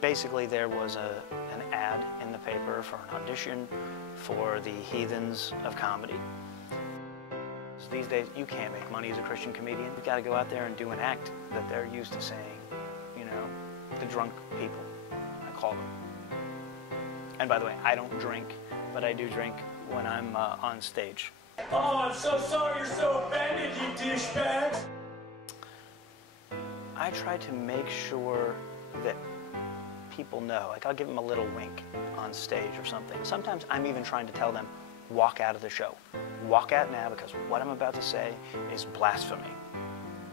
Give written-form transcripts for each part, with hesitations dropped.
Basically, there was an ad in the paper for an audition for the Heathens of Comedy. So these days, you can't make money as a Christian comedian. You've got to go out there and do an act that they're used to saying, you know, the drunk people, I call them. And by the way, I don't drink, but I do drink when I'm on stage. Oh, I'm so sorry you're so offended, you douchebags! I try to make sure that people know. Like, I'll give them a little wink on stage or something. Sometimes I'm even trying to tell them, walk out of the show. Walk out now, because what I'm about to say is blasphemy.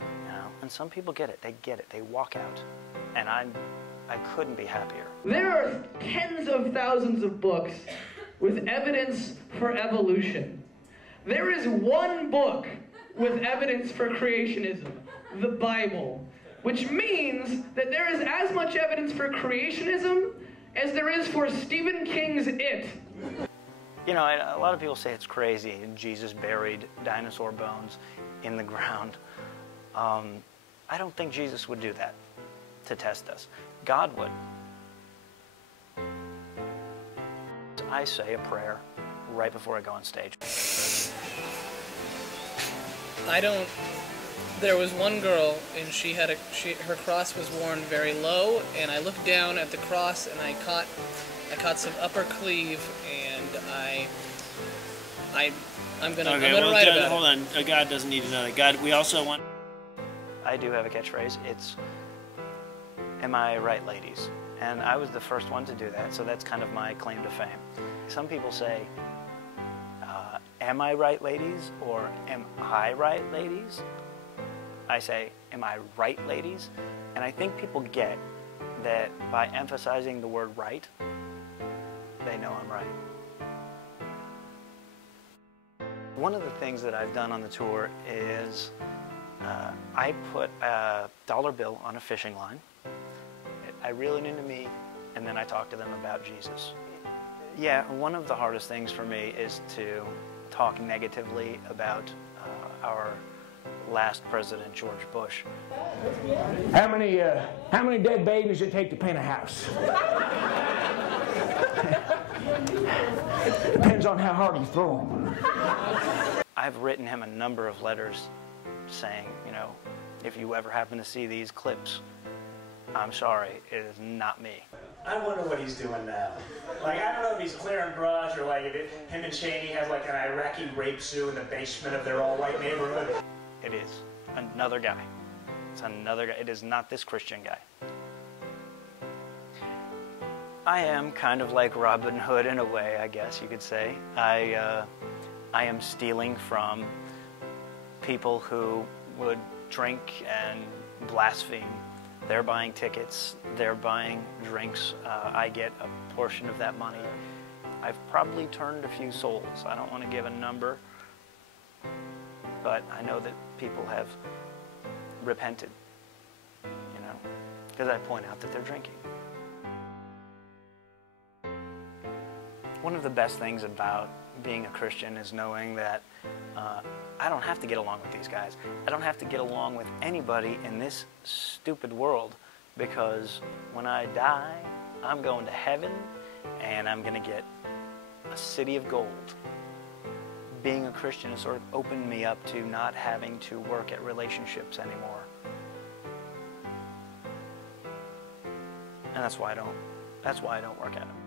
You know? And some people get it. They get it. They walk out. And I couldn't be happier. There are tens of thousands of books with evidence for evolution. There is one book with evidence for creationism, the Bible. Which means that there is as much evidence for creationism as there is for Stephen King's It. You know, a lot of people say it's crazy, Jesus buried dinosaur bones in the ground. I don't think Jesus would do that to test us. God would. I say a prayer right before I go on stage. There was one girl, and her cross was worn very low, and I looked down at the cross, and I caught some upper cleave, and I'm gonna write about it. Hold on, God doesn't need to know that. God, we also want. I do have a catchphrase. It's, "Am I right, ladies?" And I was the first one to do that, so that's kind of my claim to fame. Some people say, "Am I right, ladies?" or "Am I right, ladies?" I say, "Am I right, ladies?" And I think people get that by emphasizing the word right, they know I'm right. One of the things that I've done on the tour is I put a dollar bill on a fishing line. I reel it into me, and then I talk to them about Jesus. Yeah, one of the hardest things for me is to talk negatively about our last president, George Bush. How many dead babies it take to paint a house? Depends on how hard you throw them. I've written him a number of letters saying, you know, if you ever happen to see these clips, I'm sorry, it is not me. I wonder what he's doing now. Like, I don't know if he's clearing brush or like if him and Cheney have like an Iraqi rape zoo in the basement of their all-white neighborhood. It is another guy. It's another guy. It is not this Christian guy. I am kind of like Robin Hood in a way, I guess you could say. I am stealing from people who would drink and blaspheme. They're buying tickets, they're buying drinks. I get a portion of that money. I've probably turned a few souls. I don't want to give a number, but I know that people have repented, you know, because I point out that they're drinking. One of the best things about being a Christian is knowing that I don't have to get along with these guys. I don't have to get along with anybody in this stupid world, because when I die, I'm going to heaven and I'm going to get a city of gold. Being a Christian has sort of opened me up to not having to work at relationships anymore. And that's why I don't work at them.